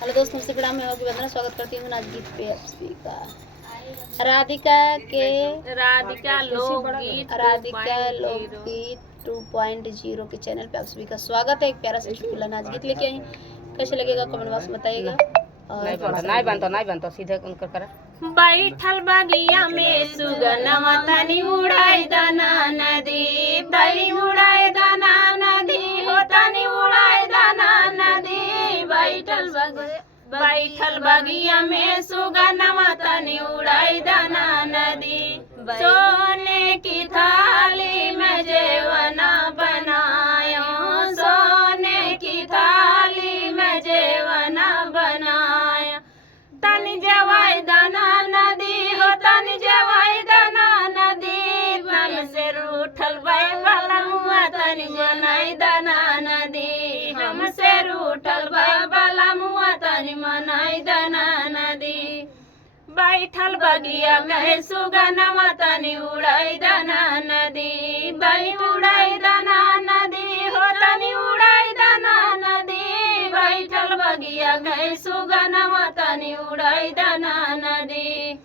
Hello दोस्त, नमस्ते, प्रणाम। मैं होगी वंदना, स्वागत करती हूँ आज गीत पे आप सभी का। राधिका लोकगीत 2.0 के चैनल पे आप सभी का स्वागत है। एक प्यारा सा चुटकुला नाच गीत लेके आई। कैसे लगेगा कमेंट बॉक्स में बताइएगा। नहीं बनता सीधे उनकर कर। बैठल बगिया में सुगनमा तनी उड़ाई दाना नदी, तनी उड़ाई दाना नदी हो, तनी उड़ाई दाना नदी। बैठल बगिया में सुगनमा तनी उड़ाई दाना नदी। सोने की थाली में जेवना बनायो, सोने की थाली में जेवना बनायो। तनी जवाई दाना नदी हो, तनी जवाई दाना नदी। मन से रूठल बाई वाला मुआ तनी मनाई दाना नदी। हमसे रूठल बाई वाला मुआ तनी मनाई दाना नदी। बैठल बगिया में सुगनमा तनी उड़ाई दाना नदी, बई उड़ाई दाना नदी हो, तनी उड़ाई दाना नदी। बैठल बगिया में सुगनमा तनी उड़ाई दाना नदी।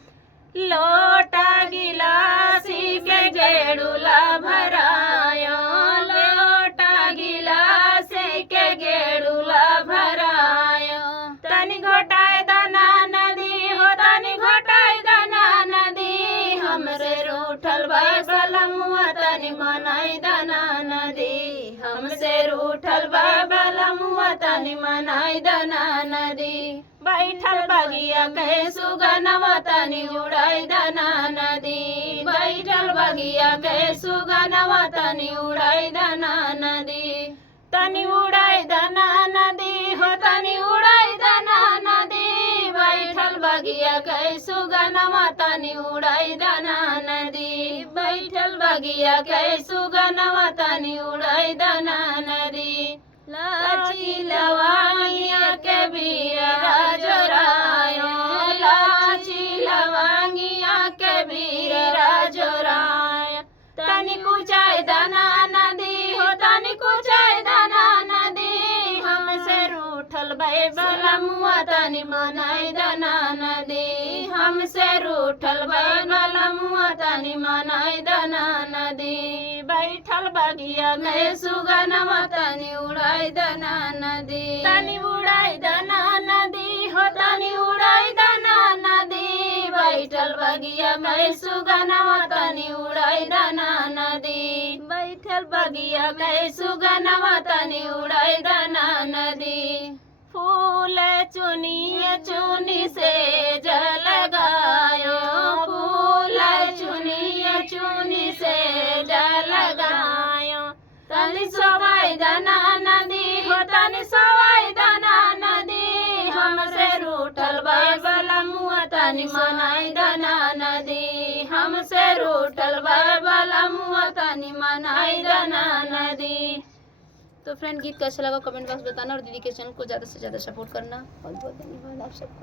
लोटा गिलासी के गेड़ुला भरायो, लोटा गिलासी के गेड़ुला भरायो। तनी घोटाई दाना नदी हो, तनी घोटाई दाना नदी। हमसे रूठल बाई बलमुआ तनी मनाई दाना नदी। हमसे रूठल बाई बलमुआ तनी मनाई दाना नदी। बैठल बगिया के सुगनमा तनी उड़ाई दाना नदी, बैठल बगिया के सुगनमा तनी उड़ाई दाना नदी। तनी उड़ाई दाना नदी हो, तनी उड़ाई दाना नदी। बैठल बगिया के सुगनमा तनी उड़ाई दाना नदी, बैठल बगिया के सुगनमा तनी उड़ाई दाना नदी। लाची लवांगिया के बीरा जोरायो, लाची लवांगिया के बीरा जोरायो। तनी कुचाई दाना नदी हो, तनी कुचाई दाना नदी। हमसे रूठल बाई बलमुआ तनी मनाई दाना नदी। हमसे रूठल बाई बलमुआ तनी मनाई दाना नदी। बैठल बगिया में सुगनमा तनी उड़ाई दाना नदी, तनी उड़ाई दाना नदी हो, तनी उड़ाई दाना नदी। बैठल बगिया में सुगनमा तनी उड़ाई दाना नदी, बैठल बगिया में सुगनमा तनी उड़ाई दाना नदी। फूल चुनिया चुनी से जल गायो, फूल चुनिया चुनी से जल गायो। तनी सवाई दाना नदी हो, तनी सवाई दाना नदी। हमसे रूठल बाई बलमुआ तनी मनाई दाना नदी। हमसे रूठल बाई बलमुआ तनी मनाई दाना नदी। तो फ्रेंड, गीत कैसा लगा कमेंट बॉक्स बताना और दीदी के चैनल को ज़्यादा से ज़्यादा सपोर्ट करना। बहुत बहुत धन्यवाद आप सबका।